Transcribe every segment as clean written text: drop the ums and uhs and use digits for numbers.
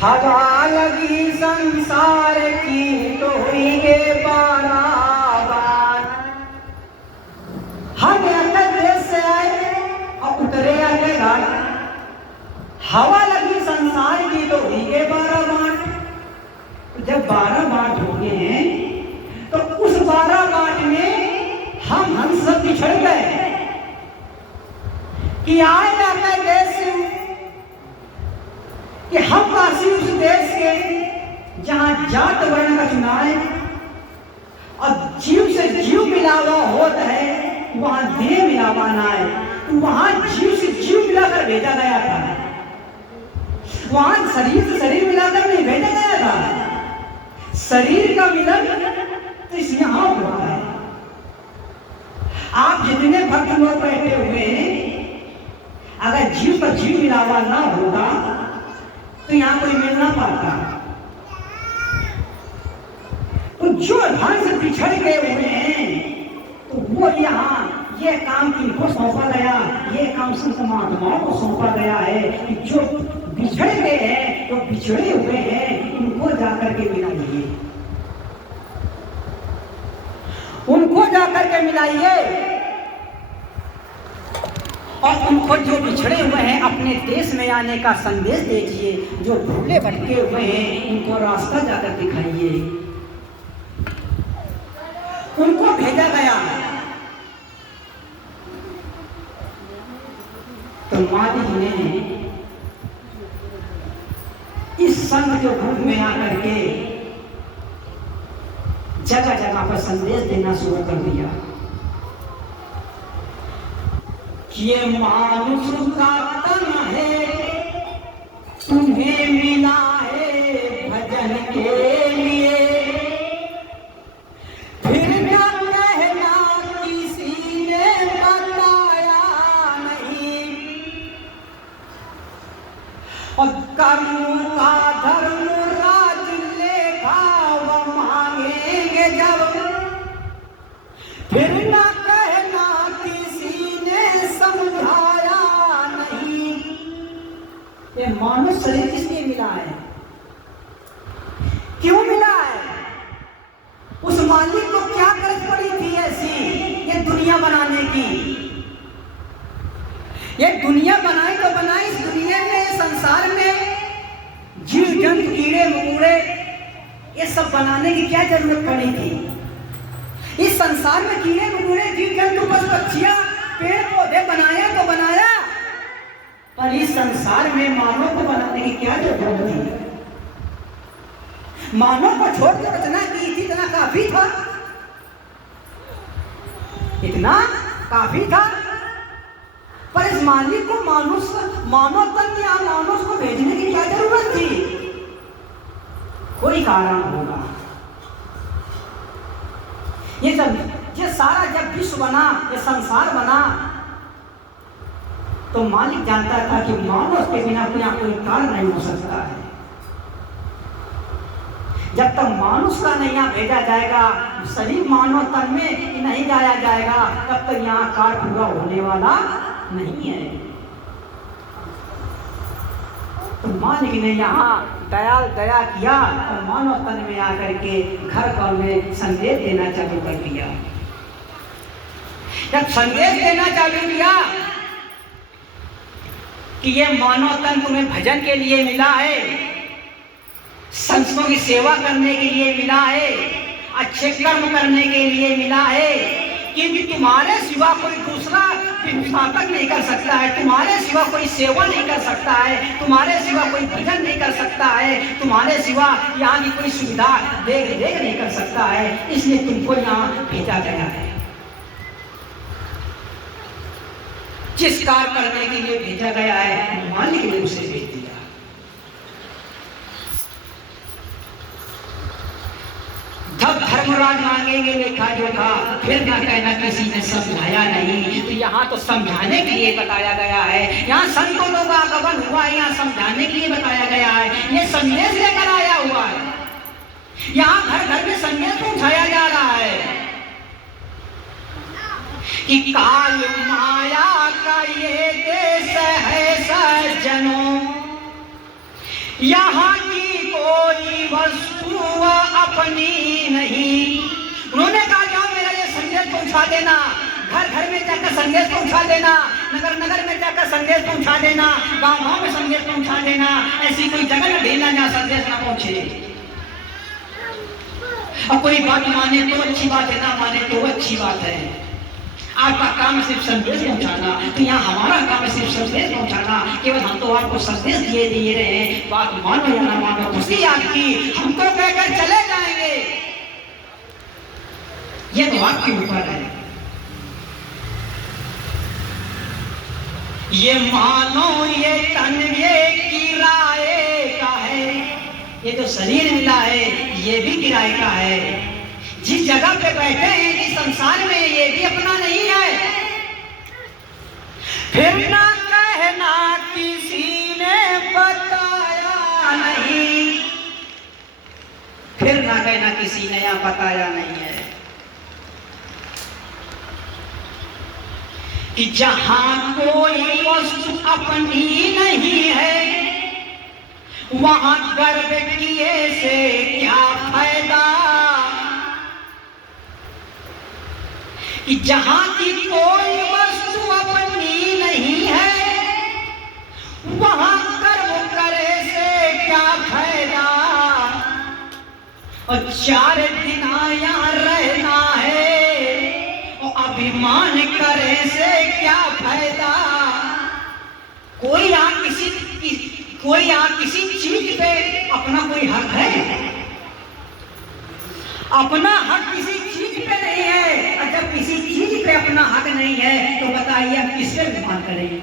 हवा लगी संसार की तो हुई बराबर। हम अगर देश से आए और उतरे आगे घाट, हवा लगी संसार की तो हुई 12 बाट। जब 12 बाट हो गए हैं तो उस 12 बाट में हम सब बिछड़ गए कि आए जाकर देश कि हम वासी उस देश के जहां जात वर्ण का चुनाव है और जीव से जीव मिलावा होता है, वहां देह मिलावा ना है। तो वहां जीव से जीव मिलाकर भेजा गया था, वहां शरीर से शरीर मिलाकर नहीं भेजा गया था। शरीर का मिलन तो इस यहां हुआ है। आप जितने भक्त लोग बैठे हुए हैं, अगर जीव का जीव मिलावा ना होगा तो यहां कोई मिल ना पाता। तो जो ढंग से बिछड़ गए हुए हैं तो वो यहाँ ये काम किनको सौंपा गया, ये काम संत महात्माओं को सौंपा गया है कि जो बिछड़ गए हैं, जो बिछड़े हुए हैं, उनको जाकर के मिलाइए, उनको जाकर के मिलाइए। और उनको जो बिछड़े हुए हैं अपने देश में आने का संदेश दीजिए, जो भूले भटके हुए हैं उनको रास्ता जाकर दिखाइए। उनको भेजा गया। तो मालिक ने इस संघ के रूप में आकर के जगह जगह पर संदेश देना शुरू कर दिया। ये मानुष का तन है तुम्हें मिला है भजन के लिए, फिर न कहना किसी ने बताया नहीं। और कर्म का धर्म राज लेखा वो मांगेंगे जब, फिर न कहना किसी ने समझाया नहीं। ये मानव शरीर किसलिए मिला है, क्यों मिला है? उस मालिक को क्या गरज पड़ी थी ऐसी ये दुनिया बनाने की? ये दुनिया बनाई तो बनाई, इस दुनिया में संसार में जीव जंतु कीड़े मकोड़े ये सब बनाने की क्या जरूरत पड़ी थी? इस संसार में कीड़े मकोड़े जीव जंतु पशु पक्षियां पेड़ पौधे बनाया तो बनाया, पर इस संसार में मानव को बनाने की क्या जरूरत थी? मानव को छोड़ कर रचना की थी, इतना काफी था, इतना काफी था। पर इस मालिक को मानव तन या मानव को भेजने की क्या जरूरत थी? कोई कारण होगा। ये सारा जब विश्व बना, ये संसार बना, तो मालिक जानता था कि मानव के बिना कोई कारण नहीं हो सकता है। जब तक मानुष का नहीं यहाँ भेजा जाएगा, शरीर मानव तन में नहीं जाया जाएगा, तब तक यहाँ कार्य पूरा होने वाला नहीं है। तो मालिक ने यहाँ दया किया और मानव तन में आकर के घर घर में संदेश देना चालू कर दिया। जब संदेश देना चालू किया कि ये मानव तन तुम्हें भजन के लिए मिला है, संतों की सेवा करने के लिए मिला है, अच्छे कर्म करने के लिए मिला है, क्योंकि तुम्हारे सिवा कोई दूसरा स्थापक नहीं कर सकता है, तुम्हारे सिवा कोई सेवा नहीं कर सकता है, तुम्हारे सिवा कोई भजन नहीं कर सकता है, तुम्हारे सिवा यहाँ की कोई सुविधा देख नहीं कर सकता है, इसलिए तुमको यहाँ भेजा गया है। जिस कार्य करने के लिए भेजा गया है मालिक ने उसे भेज दिया। जब धर्मराज मांगेंगे लेखा जोखा, फिर ना कहना किसी ने समझाया नहीं। तो यहाँ तो समझाने के लिए बताया गया है, यहाँ संतों लोगों का आगमन हुआ है, यहाँ समझाने के लिए बताया गया है, ये संदेश लेकर आया हुआ है। यहाँ घर घर में संदेश पहुंचाया जा रहा है कि काल माया का ये देश है सज्जनों, यहाँ की कोई वस्तु अपनी नहीं। उन्होंने कहा जाओ मेरा ये संदेश पहुंचा देना, घर घर में जाकर संदेश पहुंचा देना, नगर नगर में जाकर संदेश पहुंचा देना, गांव गांव में संदेश पहुंचा देना। ऐसी कोई जगह न ढेलना जहाँ संदेश ना पहुंचे। और कोई बात माने तो अच्छी बात है, ना माने तो अच्छी बात है। आपका काम सिर्फ संदेश पहुंचाना, तो यहाँ हमारा काम है सिर्फ संदेश पहुंचाना। केवल हम तो आपको संदेश दिए रहे हैं, बात मानो या ना मानो खुशी आपकी, हम तो कहकर चले जाएंगे। ये तो आपके ऊपर है। ये मानो ये तन ये किराए का है, ये जो शरीर मिला है ये भी किराए का है। जिस जगह पे बैठे हैं इस संसार में ये भी अपना नहीं है। फिर ना कहना किसी ने बताया नहीं, फिर ना कहना किसी ने यहाँ बताया नहीं है कि जहां कोई वस्तु अपनी नहीं है वहां गर्व किए से क्या फायदा। कि जहां की कोई वस्तु अपनी नहीं है वहां गर्व करे से क्या फायदा। और 4 दिन यहाँ रहना है और अभिमान करे से क्या फायदा। कोई यहाँ किसी चीज पे अपना कोई हक है? अपना हक किसी चीज पे नहीं है। और जब किसी चीज पे अपना हक नहीं है तो बताइए हम किससे अभिमान करेंगे?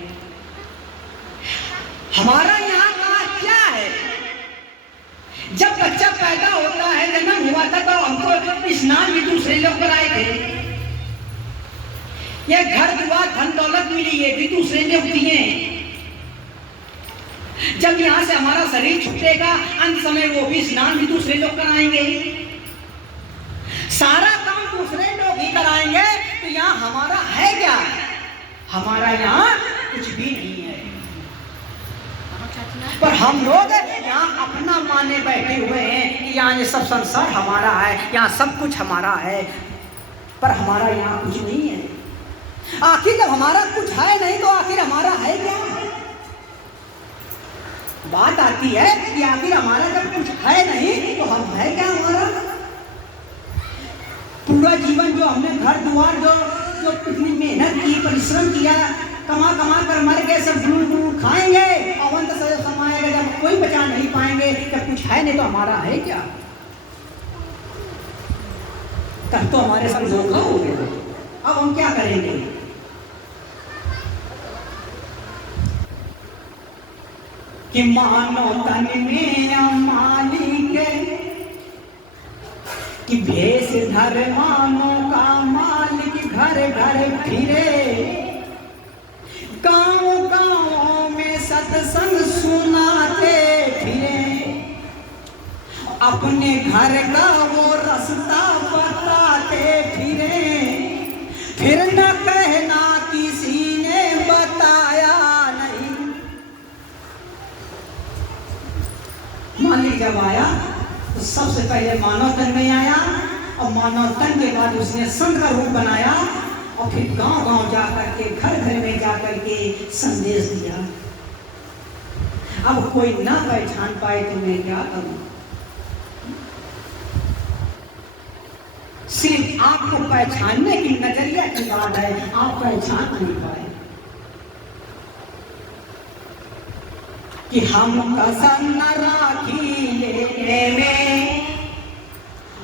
हमारा यहाँ का क्या है? जब बच्चा पैदा होता है, जन्म हुआ था, तो हमको स्नान भी दूसरे लोग कराए थे। ये घर दुआर धन दौलत मिली ये भी दूसरे लोग दिए। जब यहाँ से हमारा शरीर छूटेगा अंत समय वो भी स्नान भी दूसरे लोग कराएंगे। सारा काम दूसरे लोग ही कराएंगे। तो यहाँ हमारा है क्या? हमारा यहाँ कुछ भी नहीं है। पर हम लोग यहाँ अपना माने बैठे हुए हैं कि यहाँ ये सब संसार हमारा है, यहाँ सब कुछ हमारा है। पर हमारा यहाँ कुछ नहीं है। आखिर जब हमारा कुछ है नहीं तो आखिर हमारा है क्या? बात आती है कि आखिर हमारा जब कुछ है नहीं तो हम है क्या? हमारा पूरा जीवन जो हमने घर द्वार जो इतनी मेहनत की, परिश्रम किया, कमा कमा कर मर गए, सब गुड़ खाएंगे, अवंत समाएगा, जब कोई बचा नहीं पाएंगे, जब कुछ है नहीं तो हमारा है क्या? तब तो हमारे सब धोखा हो गया। अब हम क्या करेंगे? कि मानो तन में मालिक कि भेष धर मानो का मालिक घर घर फिरे, गाँव गाँव में सत्संग सुनाते फिरे, अपने घर का वो रास्ता बताते फिरे, फिर न कहना किसी ने बताया नहीं। मालिक जब आया तो सबसे पहले मानव तन में आया और मानव तन के बाद उसने संत का रूप बनाया और फिर गांव गांव जाकर के, घर घर में जाकर के संदेश दिया। अब कोई ना पहचान पाए तो मैं क्या करूं? सिर्फ आपको पहचानने की नजरिया की बात है, आप पहचान नहीं पाए कि हम कसम न राखी लेने में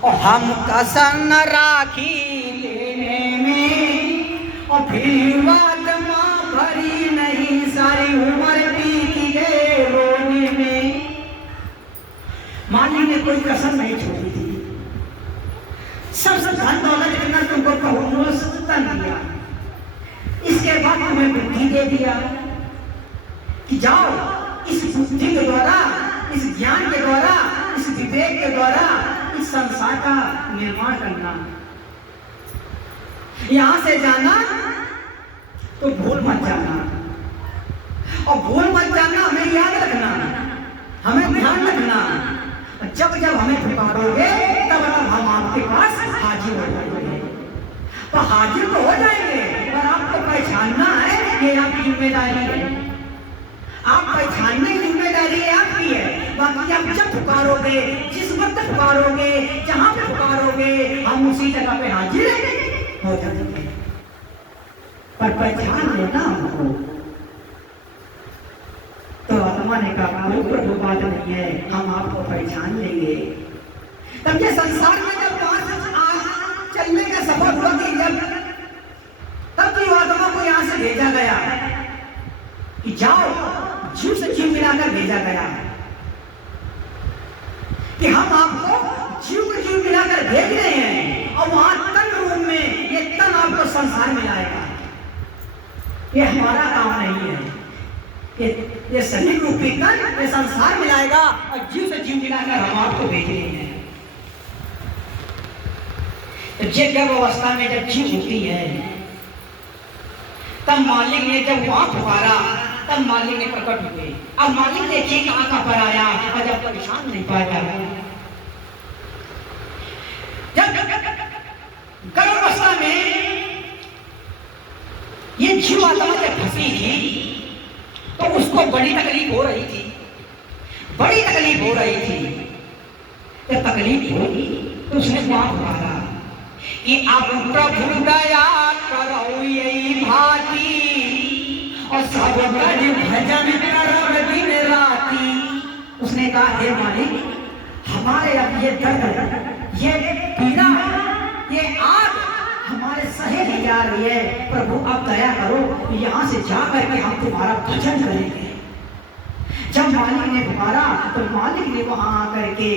और हम कसम न राखी लेने में और फिर बात माँ भरी नहीं, सारी उम्र बीत गए रोने में। मालिक ने कोई कसम नहीं छोड़ी थी। सबसे धन दौलत इतना तुमको तन दिया, इसके बाद तुम्हें बुद्धि दे दिया कि जाओ इस बुद्धि के द्वारा, इस ज्ञान के द्वारा, इस विवेक के द्वारा इस संसार का निर्माण करना। यहां से जाना तो भूल मत जाना, और भूल मत जाना हमें याद रखना, हमें ध्यान जब जब हमें पुकारोगे तब तब हम आपके पास हाजिर हो जाएंगे। तो हाजिर तो हो जाएंगे, पर आपको पहचानना है, ये आपकी जिम्मेदारी है। आप पहचानने की जिम्मेदारी है आपकी है। बाकी आप जब पुकारोगे, जिस वक्त पुकारोगे, जहां पे पुकारोगे, हम उसी जगह पे हाजिर हो जाएंगे। पर पहचान लेना हमको। तो आत्मा ने कहा कोई प्रभु बात नहीं है, हम आपको पहचान लेंगे। तब ये संसार में जब चलने का सफर हुआ कि जब तब की आत्मा को यहाँ से भेजा गया कि जाओ, जीव से जीव मिलाकर भेजा गया कि हम आपको जीव को जीव मिलाकर भेज रहे हैं, और वहां तन रूप में ये तन आपको संसार मिलाएगा। ये हमारा काम नहीं है, ये शरीर रूपी तन ये संसार मिलाएगा और जीव से जीव मिलाकर हम आपको भेज रहे हैं। तो गर्भ अवस्था में जब जीव होती है, तब मालिक ने जब वहां पुकारा, तब मालिक ने प्रकट हुए। अब मालिक देखिए कहां कहां पर आया, और जब परेशान नहीं पाया। जब गर्भ अवस्था में ये जीव आत्मा जब फंसी थी, तो उसको बड़ी तकलीफ हो रही थी, बड़ी तकलीफ हो रही थी। जब तकलीफ हुई तो उसने वहां पुकारा कि अब प्रभु दया करो यही भांति, और सब भजन करब दिन राती। उसने कहा हे मालिक, हमारे अब ये दर्द, ये पीड़ा, ये आग हमारे सहे नहीं जा रही है। प्रभु अब दया करो, यहाँ से जा करके हम तुम्हारा भजन करेंगे। जब मालिक ने पुकारा तो मालिक ने वहां आकर के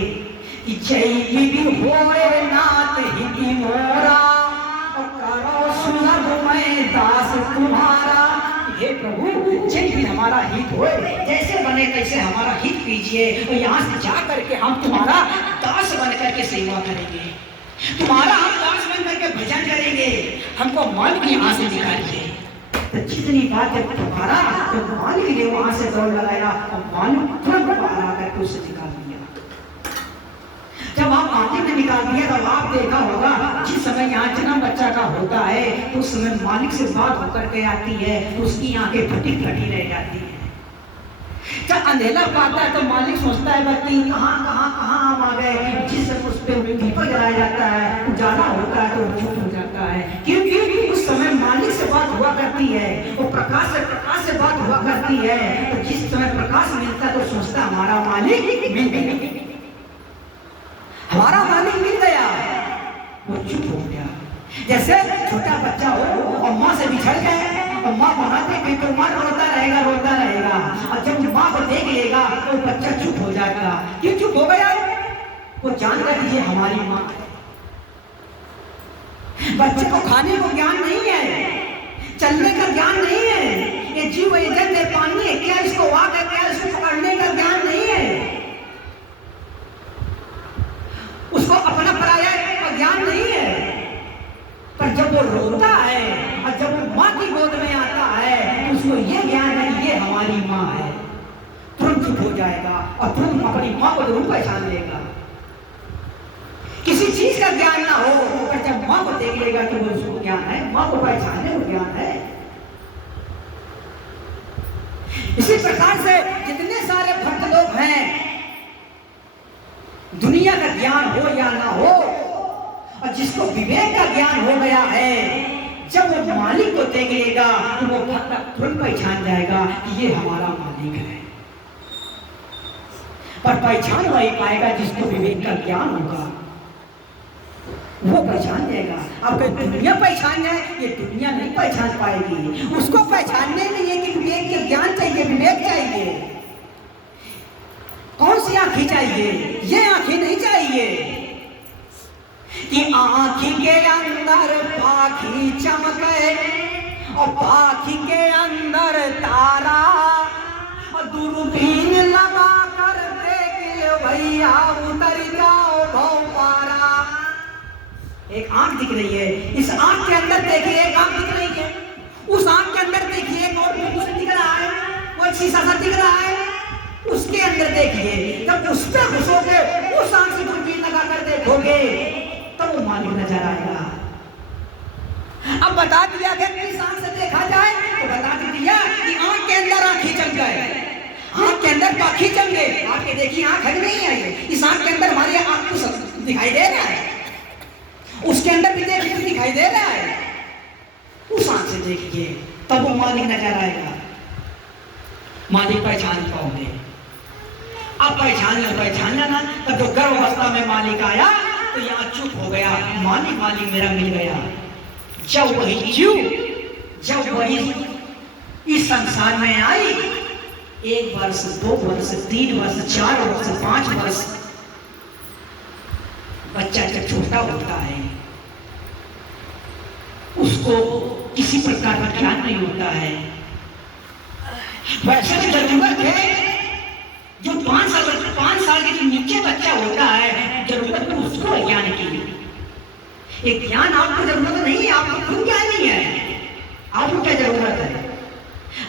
जय विधि होए नाथ हिति मोरा, और करो सुलभ मैं दास तुम्हारा। हे प्रभु, जय भी हमारा हित होए, जैसे बने तैसे हमारा हित कीजिए, और यहाँ से जा करके हम तुम्हारा दास बन करके सेवा करेंगे, तुम्हारा हम दास बन करके भजन करेंगे, हमको मालिक यहाँ से निकालिए। तो जितनी बात जब पुकारा तो मालिक ने वहां से दौड़ लगाया, और मालिक तुरंत बाहर आकर के उसे निकाल दिया। जब आप मालिक ने निकाल दिया तब आप देखा होगा, जिस समय यहाँ जन्म बच्चा का होता है तो उस समय मालिक से बात होकर के आती है, उसकी आंखें फटी फटी रह जाती है। जब अंधेला पाता है तो मालिक सोचता है व्यक्ति कहाँ कहाँ कहाँ हम आ गए। जिस समय उस पर दीपक जलाया जाता है, उजाला होता है तो चुप हो जाता है, क्योंकि उस समय मालिक से बात हुआ करती है, वो प्रकाश से बात हुआ करती है। तो जिस समय प्रकाश मिलता है तो सोचता हमारा मालिक मिल गया, हमारा मालिक मिल गया, वो चुप हो गया। जैसे छोटा बच्चा हो और माँ से बिछड़ जाए, और माँ बनाते भी तो माँ रोता रहेगा, और जब माँ को देख लेगा तो बच्चा चुप हो जाएगा। क्यों चुप हो गया? वो जानता है ये हमारी माँ है। बच्चे को खाने को ज्ञान नहीं है, चलने का ज्ञान नहीं है, ये जीव एजेंट है, पानी है क्या, इसको वाक है क्या, इसको पकड़ने का ज्ञान नहीं है, उसको अपना पराया का ज्ञान नहीं है। पर जब वो रोता है और जब वो माँ की गोद में आता है तो उसको ये ज्ञान है कि ये हमारी माँ है, तुरंत चुप हो जाएगा और तुरंत अपनी माँ को जरूर पहचान लेगा। किसी चीज का ज्ञान ना हो, पर जब माँ को देख लेगा तो वो उसको ज्ञान है, माँ को पहचानने को ज्ञान है। इसी प्रकार से जितने सारे भक्त लोग हैं, दुनिया का ज्ञान हो या ना हो, और जिसको विवेक का ज्ञान हो गया है, जब वो मालिक को देख लेगा तो वो भक्त तुरंत पहचान जाएगा कि ये हमारा मालिक है। पर पहचान वही पाएगा जिसको विवेक का ज्ञान होगा, वो पहचान जाएगा। अब कोई दुनिया पहचान जाए, ये दुनिया नहीं पहचान पाएगी। उसको पहचानने के लिए कि विवेक के ज्ञान चाहिए, विवेक चाहिए। कौन सी आंखें चाहिए? ये आंखें नहीं चाहिए कि आंखी के अंदर पाखी चमके और पाखी के अंदर तारा, और दूरबीन लगा कर देख लो भैया उतर जाओ भौपारा। एक आंख दिख रही है, इस आंख के अंदर देखिए एक आंख दिख रही है, उस आंख के अंदर देखिए एक और कुछ दिख रहा है, वो शीशा सा दिख रहा है। उसके अंदर देखिए, जब उस पर घुसोगे, उस आंख से दूरबीन लगाकर देखोगे, तब वो मालिक नजर आएगा। अब बता दिया कि किस आंख से देखा जाए, तो बता दिया कि आंख के अंदर आंख खींचम गए, आंख के अंदर पाखी चम गए। आपके देखिए आंख है नहीं है, इस आंख के अंदर हमारी आंख को दिखाई दे रहा है, उसके अंदर भी देखिए दिखाई दे रहा है। उस आंख से देखिए, तब वो मालिक नजर आएगा, मालिक पहचान पाओगे। अब पहचान लेना, तब जो गर्भ अवस्था में मालिक आया तो यहाँ चुप हो गया, मालिक मेरा मिल गया। जब वही जीव, जब वही इस संसार में आई, 1 वर्ष 2 वर्ष 3 वर्ष 4 वर्ष 5 वर्ष, बच्चा जब छोटा होता है उसको किसी प्रकार का ज्ञान नहीं होता है। वैसे जो जरूरत है, जो 5 साल के जो नीचे बच्चा होता है, जरूरत तो उसको ज्ञान की। एक ज्ञान आपको जरूरत नहीं है, आपको खुद ज्ञान नहीं है। आपको क्या जरूरत है?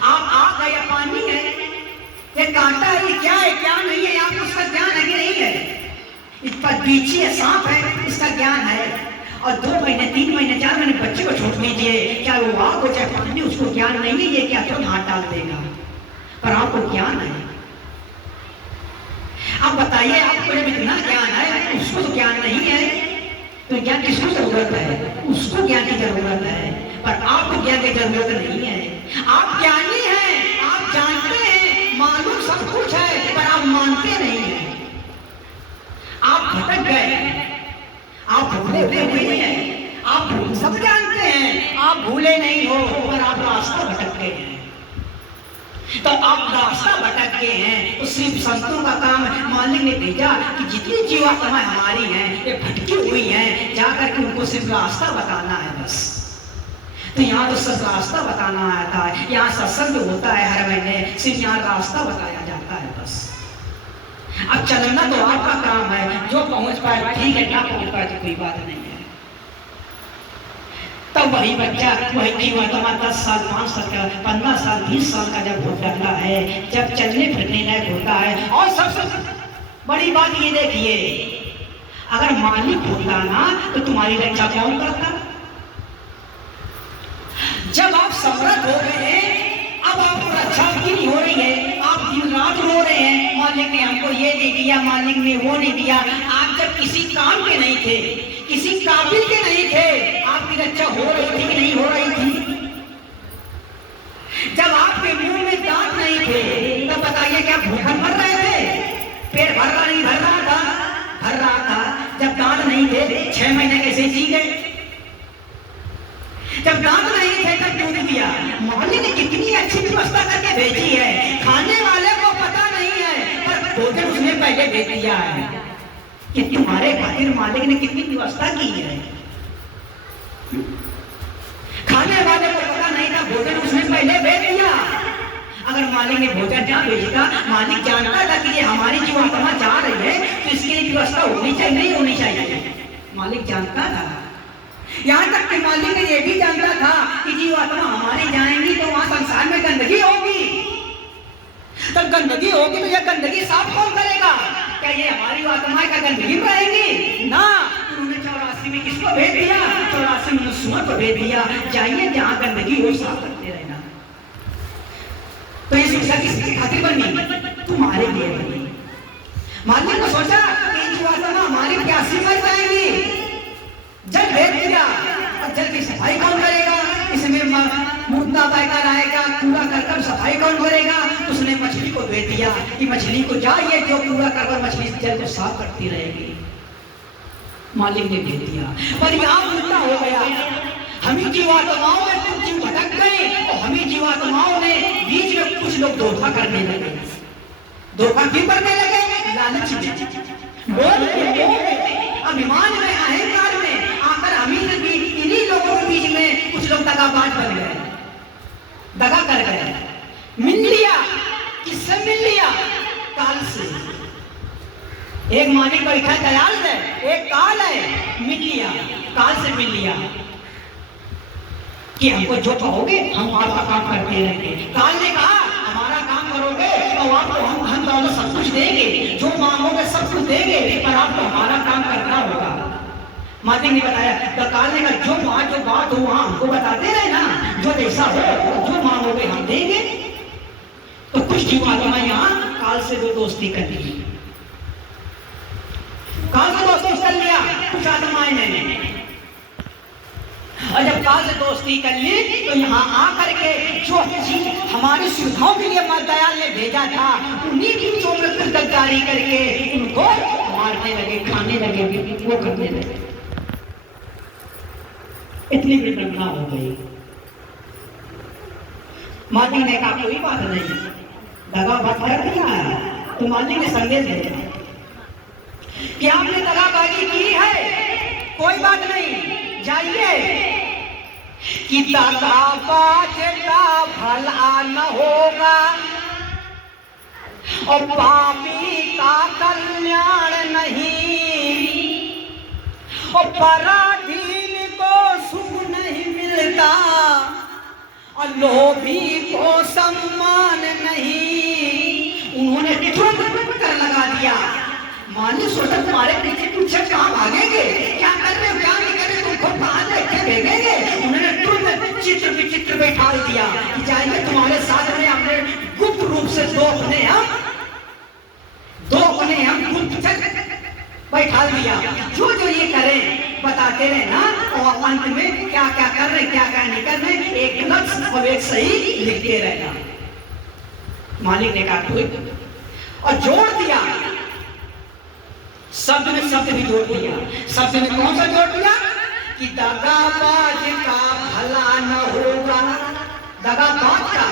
आप आग है या पानी है, ये कांटा है, ये क्या है क्या नहीं है, आपको उसका ज्ञान है कि नहीं है? इस पर बीची है, सांप है, इसका ज्ञान है। और 2 महीने 3 महीने 4 महीने बच्चे को छोड़ दीजिए, क्या वो आग हो चाहे पानी, उसको ज्ञान नहीं है ये क्या तो हाथ डाल देगा, पर आपको ज्ञान है। आप बताइए, आपको जब इतना ज्ञान है, उसको तो ज्ञान नहीं है, तो ज्ञान किसको जरूरत है? उसको ज्ञान की जरूरत है, पर आपको ज्ञान की जरूरत नहीं है। आप ज्ञानी हैं, आप जानते हैं, मालूम सब कुछ है, पर आप मानते नहीं हैं। आप भटक गए, आप भूले हुए नहीं हैं, आप सब जानते हैं, आप भूले नहीं हो, पर आप रास्ता भटक गए हैं। तो आप रास्ता भटक गए हैं, तो सिर्फ संतों का काम मालिक ने भेजा कि जितनी जीवात्माएं हमारी हैं, ये भटकी हुई हैं, जाकर के उनको सिर्फ रास्ता बताना है बस। तो यहाँ तो सब रास्ता बताना आता है, यहाँ सत्संग होता है हर महीने, सिर्फ यहाँ रास्ता बताया जाता है बस। अब चलना तो आपका काम है, जो पहुंच पाए ठीक है, ना पहुंच पाए तो कोई बात नहीं है। तब वही बच्चा, वही जीवात्मा 10 साल 5 साल का 15 साल 20 साल का जब हो जाता है, जब चलने फिरने लायक होता है। और सबसे बड़ी बात ये देखिए, अगर मालिक होता ना तो तुम्हारी रक्षा कौन करता? जब आप समर्थ हो गए हैं, अब आपको रक्षा की नहीं हो रही है, आप दिन रात रो रहे हैं, मालिक ने हमको ये दे दिया, मालिक ने वो नहीं दिया। आप जब किसी काम के नहीं थे, किसी काबिल के नहीं थे, आपकी रक्षा हो रही थी कि नहीं हो रही थी? जब आपके मुंह में दांत नहीं थे, तब बताइए क्या भूखन भर रहे थे? पेट भर रहा नहीं भर रहा था? भर रहा था। जब दांत नहीं थे, 6 महीने कैसे जी गए? जब दांत नहीं थे तब दूध दिया। मालिक ने कितनी अच्छी व्यवस्था करके भेजी है, खाने वाले को पता नहीं है, पर भोजन उसने पहले दे दिया है कि तुम्हारे खातिर मालिक ने कितनी व्यवस्था की है। खाने वाले को पता नहीं था, भोजन उसने पहले भेज दिया। अगर मालिक ने भोजन जहाँ भेजा, मालिक जानता था कि ये हमारी जीवात्मा जा रही है, तो इसके लिए व्यवस्था होनी चाहिए नहीं होनी चाहिए, मालिक जानता था। यहाँ तक कि मालिक ने यह भी जानता था कि जीवात्मा हमारी जाएंगी तो वहां संसार में गंदगी होगी। तब गंदगी होगी तो यह गंदगी साफ कौन करेगा? क्या ये हमारी आत्माएं का गंदगी रहेगी? ना, उन्होंने 84 में किसको भेज दिया? 84 में सुमन को भेज दिया, जाइए जहाँ गंदगी हो साफ करते रहना। तो ये शिक्षा किसकी खातिर बनी? तुम्हारे लिए बनी। मालिक ने सोचा कि जीवात्मा हमारी प्यासी मर जाएंगी, जल भेज दिया। और जल की सफाई कौन करेगा? इसमें मुर्दा बहकर आएगा, कूड़ा कर सफाई कौन करेगा? उसने मछली को भेज दिया कि मछली को जाइए, जो कूड़ा कर मछली जल को साफ करती रहेगी। मालिक ने भेज दिया, पर यहाँ उल्टा हो गया। हमें जीवात्माओं में कुछ जीव भटक गए, और हमें जीवात्माओं ने बीच में कुछ लोग धोखा करने लगे। धोखा क्यों करने लगे? लालच में, अभिमान में, अहंकार में आकर हमें भी इन्हीं लोगों के बीच में कुछ लोग दगाबाज बन गए, दगा कर गए। मिल लिया, किससे मिल लिया? काल से। एक मालिक बैठा दयाल है, एक काल है, मिल लिया, काल से मिल लिया कि हमको जो कहोगे हम आपका काम करते रहेंगे। काल ने कहा हमारा काम करोगे तो आपको हम धन मांगोगे सब कुछ देंगे, जो मांगोगे सब कुछ देंगे, पर आपको हमारा काम करना होगा। मालिक ने बताया, काल ने कहा जो बात हो वहां हमको बताते रहे ना, जो जैसा हो जो मांगोगे हम देंगे। तो कुछ जीवात्मा यहाँ काल से वो दोस्ती कर ली, काल से दोस्ती कर लिया कुछ आत्माएं ने। और जब काल से दोस्ती कर ली तो यहाँ आकर के जो चीज हमारी सुविधाओं के लिए मां दयाल ने भेजा था, उन्हीं की चोट गद्दारी करके उनको मारने लगे, खाने लगे, वो करने लगे। इतनी विडंबना हो गई। मालिक ने कहा कोई बात नहीं, दगा कर दिया है तो मालिक ने संदेश दिया कि आपने दगाबाजी की है, कोई बात नहीं, जाइए कि दगाबाज का भला न होगा और पापी का कल्याण नहीं, और पराधीन को सुख नहीं मिलता और लोभी को सम्मान नहीं। उन्होंने तुरंत कर लगा दिया। मालिक सोचा तुम्हारे पीछे कहाँ भागेंगे, क्या कर रहे हो, क्या नहीं कर रहे, तुमको कहाँ लेके भेजेंगे। उन्होंने तुरंत चित्र विचित्र बैठा दिया कि जाएंगे तुम्हारे साथ में, हमने गुप्त रूप से दो अपने हम गुप्त बैठा दिया। जो ये करें बताते रहे ना, और अंत में क्या क्या कर रहे क्या क्या नहीं कर रहे, एक गलत और एक सही लिखते रहना। मालिक ने कहा कोई, और जोड़ दिया, शब्द में शब्द भी जोड़ दिया। शब्द में कौन सा जोड़ दिया कि दगाबाज का भला न होगा। दगाबाज का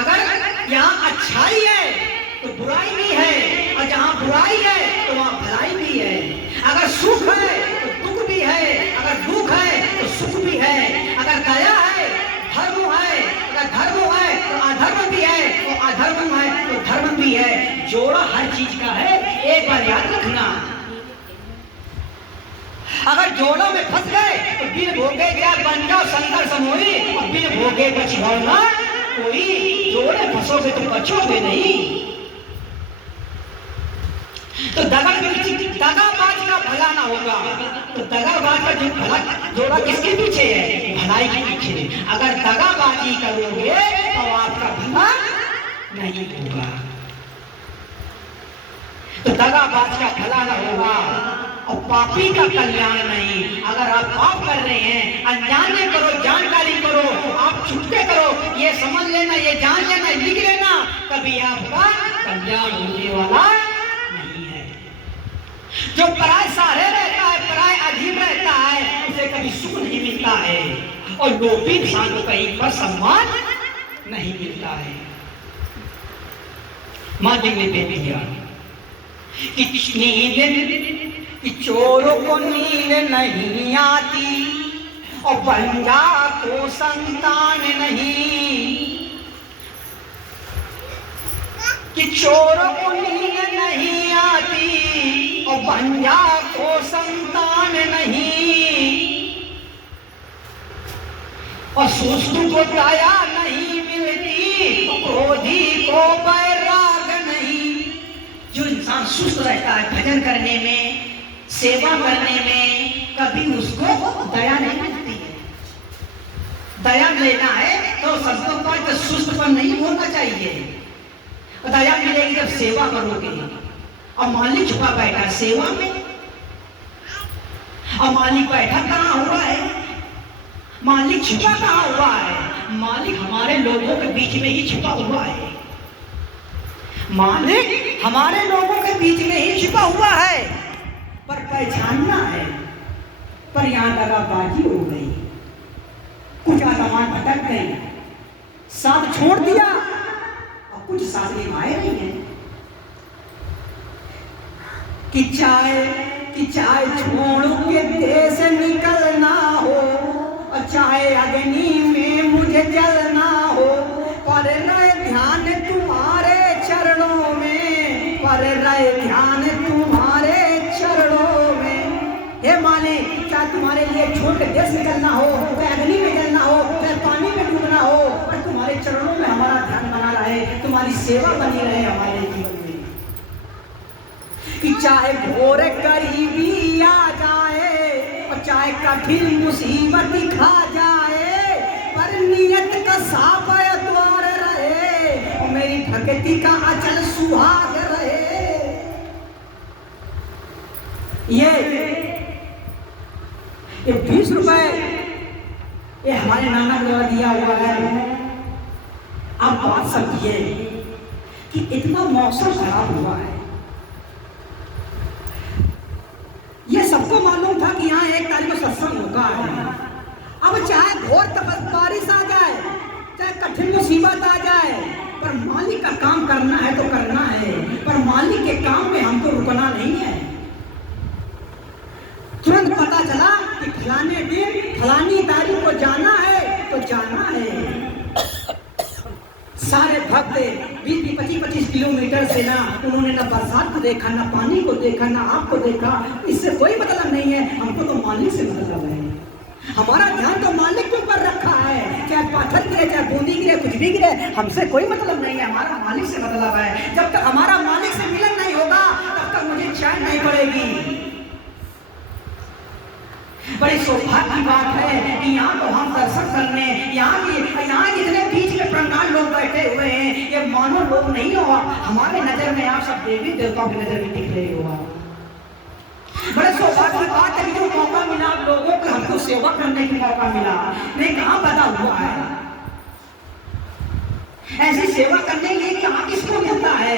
अगर यहाँ अच्छाई है तो बुराई भी है, और जहाँ बुराई है तो वहाँ भलाई भी है। अगर सुख है तो दुख भी है, अगर दुख है तो सुख भी है। अगर दया है, धर्म है, अगर धर्म है तो अधर्म भी है, और अधर्म है तो धर्म भी है। जोड़ा हर चीज का है, एक बार याद रखना। अगर जोड़ों में फंस गए तो बिन भोगे क्या बन जाओ संकर समोई, और बिन भोगे बचना कोई। जोड़े फंसोगे तो बचोगे नहीं। तो दगाबाज का भला ना होगा, तो दगाबाज का जो भला जोड़ा किसके पीछे है, भलाई के पीछे। अगर दगाबाजी करोगे तो आपका भला नहीं होगा। तो दगाबाज का भला ना होगा और पापी का कल्याण नहीं। अगर आप पाप कर रहे हैं, अनजाने करो, जानकारी करो, आप छुपके करो, ये समझ लेना, ये जान लेना, लिख लेना, कभी आपका कल्याण होने वाला नहीं है। जो पराय सहारे रहता है, पराय अधीन रहता है, उसे कभी सुख नहीं मिलता है, और लोभी इंसान को कहीं पर सम्मान नहीं मिलता है। मालिक ने दे दिया कि चोरों को नींद नहीं आती और बंजा को संतान नहीं, कि चोरों को नींद नहीं आती और बंजा को संतान नहीं, और सुस्त को दया नहीं मिलती, क्रोधी को बैराग नहीं। जो इंसान सुस्त रहता है भजन करने में, सेवा करने में, कभी उसको दया नहीं मिलती है। दया लेना है तो सबको पास सुस्तपन नहीं होना चाहिए। दया मिलेगी जब सेवा करोगे। और मालिक छुपा बैठा है सेवा में, और मालिक बैठा कहाँ हुआ है, मालिक छुपा कहाँ हुआ है, मालिक हमारे लोगों के बीच में ही छुपा हुआ है। मालिक हमारे लोगों के बीच में ही छुपा हुआ है, पर पहचानना है। पर यहाँ दगाबाजी हो गई, कुछ आसमान भटक गई, साथ छोड़ दिया और कुछ साथ निभाए नहीं है। कि चाहे छोड़ के देश निकलना हो, और चाहे अग्नि में मुझे जलना हो, पर रहे ध्यान तुम्हारे चरणों में, पर रहे ध्यान तुम्हारे चरणों में। हे मालिक, क्या तुम्हारे लिए छोड़ के देश निकलना हो, चाहे अग्नि में जलना हो, चाहे पानी में डूबना हो, पर तुम्हारे चरणों में हमारा ध्यान बना रहे, तुम्हारी सेवा बनी रहे हमारे जीवन में। कि चाहे घोर गरीबी आ जाए और चाहे कठिन मुसीबत खा जाए, पर नियत का साफ द्वार रहे और मेरी भक्ति का अचल सुहाग रहे। ये 20 रुपए ये हमारे नाना द्वारा दिया हुआ है। आप बात समझिए कि इतना मौसम खराब हुआ है। ये सबको मालूम था कि यहाँ 1 तारीख को सत्संग होगा है। अब चाहे घोर बारिश आ जाए, चाहे कठिन मुसीबत आ जाए, पर मालिक का काम करना है तो करना है। पर मालिक के काम में हमको रुकना नहीं है। तुरंत पता चला कि फलाने दिन फलानी तारीख को जाना है तो जाना है। सारे भक्त 20-25 किलोमीटर से ना उन्होंने ना बरसात को देखा, ना पानी को देखा, ना आग को देखा। इससे कोई मतलब नहीं है। हमको तो मालिक से मतलब है। हमारा ध्यान तो मालिक के ऊपर रखा है। चाहे पाथर गिरे, चाहे बूंदी गिरे, कुछ भी गिरे, हमसे कोई मतलब नहीं है। हमारा मालिक से मतलब है। जब तक हमारा मालिक से मिलन नहीं होगा तब तक मुझे चैन नहीं पड़ेगी। बड़ी सौभाग्य की बात है कि यहाँ तो हम दर्शन करने, यहाँ जितने बीच में पंडाल लोग बैठे हुए हैं, ये मानो लोग नहीं हो। हमारे नजर में आप सब देवी देवताओं की नजर में दिख रहे हो। बड़े सौभाग्य की बात है कि जो मौका मिला लोगों को हमको सेवा करने की मौका मिला। नहीं कहाँ पता हुआ है ऐसी सेवा करने के लिए कहाँ किसको मिलता है।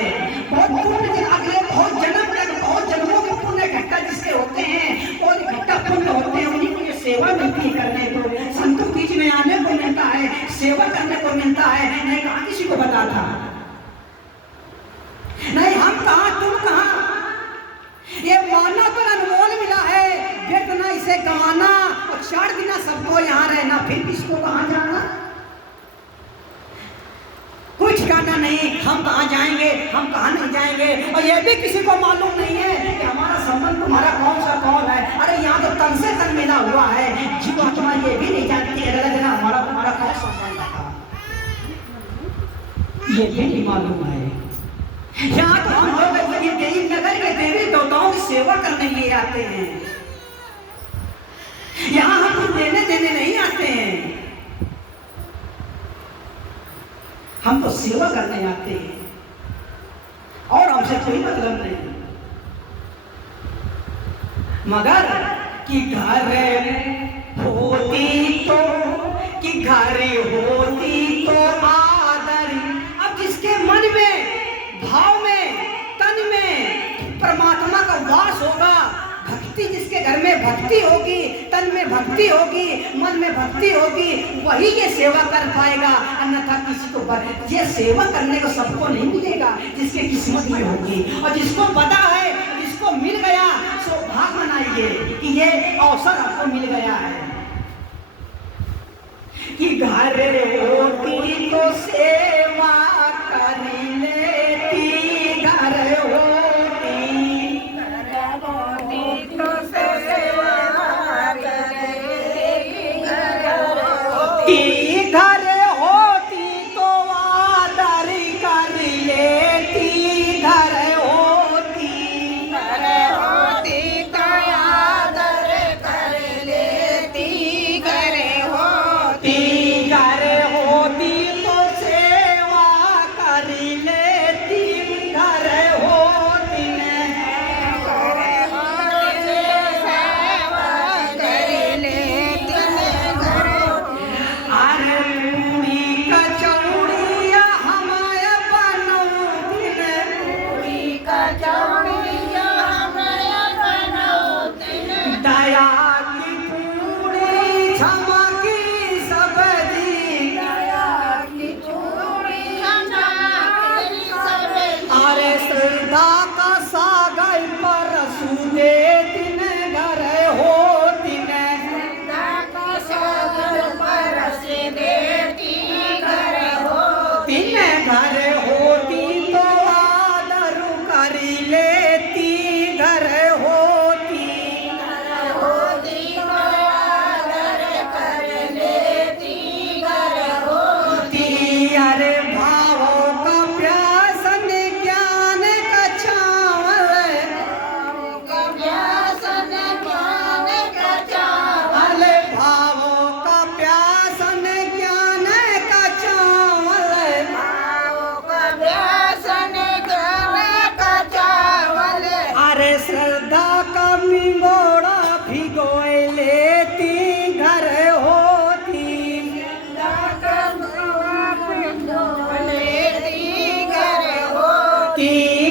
बहुत पुण्य अगले बहुत जन्म तक बहुत जन्मों के पुण्य इकट्ठा जिसके होते हैं और इकट्ठा पुण्य होते हैं, उन्हीं को ये सेवा मिलती है करने को। संतों के बीच में आने को मिलता है, सेवा करने को मिलता है। नहीं कहाँ किसी को पता था। नहीं हम कहाँ तुम कहाँ। ये माना तो अनमोल मिला है। बेटना इसे गंवाना और 4 दिन सबको यहाँ रहना, फिर किसको कहाँ जाना। कोई ठिकाना नहीं। हम कहाँ जाएंगे, हम कहाँ नहीं जाएंगे, और यह भी किसी को मालूम नहीं है कि हमारा संबंध तुम्हारा कौन सा कौन है। अरे यहाँ तो तन से तन मिला हुआ है। जीवात्मा ये भी नहीं जानती है हमारा तुम्हारा कौन संबंध था, ये भी नहीं मालूम है। यहाँ तो हम लोग ये देवी नगर के देवी देवताओं की सेवा करने के लिए आते हैं। यहाँ हम कुछ लेने देने नहीं आते हैं, हम तो सेवा करने आते हैं और हमसे कोई मतलब नहीं। मगर कि घर होती तो आदर। अब जिसके मन में, भाव में, तन में परमात्मा का वास होगा, भक्ति जिसके घर में भक्ति होगी, तन में भक्ति होगी, मन में भक्ति होगी, वही ये सेवा कर पाएगा। अन्यथा किसी को ये सेवा करने को सबको नहीं मिलेगा जिसके किस्मत में होगी। और जिसको पता है, जिसको मिल गया, सौभाग्य मनाइए कि ये अवसर आपको मिल गया है कि घर होती तो सेवा कर लेती। घर निंगोड़ा भिगोए लेती घर होती,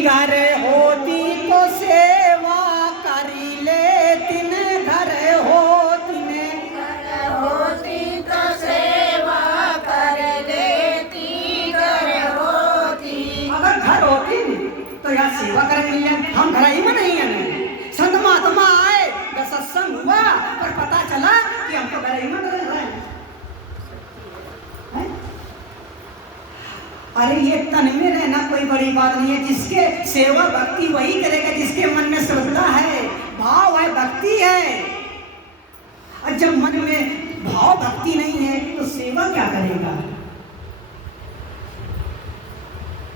घर होती तो सेवा करी लेतिन, घर होती तो सेवा कर लेती घर होती। अगर घर होती तो यार सेवा करे मिल जाए, हम घर ही में नहीं है। संत महात्मा आए तो सत्संग हुआ पर पता चला कि हम तो घर ही में रह रहे हैं। अरे ये तन में रहना कोई बड़ी बात नहीं है। जिसके सेवा भक्ति वही करेगा जिसके मन में श्रद्धा है, भाव है, भक्ति है। और जब मन में भाव भक्ति नहीं है तो सेवा क्या करेगा?